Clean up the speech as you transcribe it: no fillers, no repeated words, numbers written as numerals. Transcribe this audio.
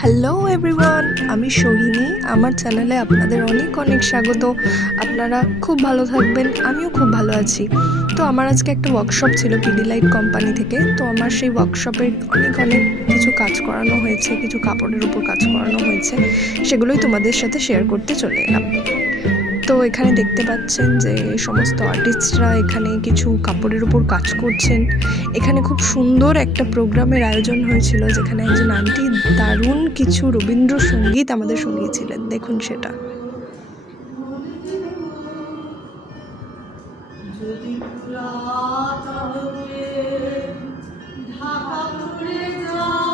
Hello everyone, আমি সোহিনী। আমার চ্যানেলে আপনাদের অনেক অনেক স্বাগত। আপনারা খুব ভালো থাকবেন, আমিও খুব ভালো আছি। তো আমার আজকে একটা ওয়ার্কশপ ছিল পিডিলাইট কোম্পানি থেকে। তো আমার সেই ওয়ার্কশপে অনেক অনেক কিছু কাজ করানো হয়েছে, কিছু কাপড়ের উপর কাজ করানো হয়েছে, সেগুলোই তোমাদের সাথে শেয়ার করতে চলে এলাম। তো এখানে দেখতে পাচ্ছেন যে সমস্ত আর্টিস্টরা এখানে কিছু কাপড়ের উপর কাজ করছেন। এখানে খুব সুন্দর একটা প্রোগ্রামের আয়োজন হয়েছিল, যেখানে একজন আন্টি দারুণ কিছু রবীন্দ্রসঙ্গীত আমাদের শুনিয়েছিলেন। দেখুন সেটা। যদি ঢাকা পড়ে যায়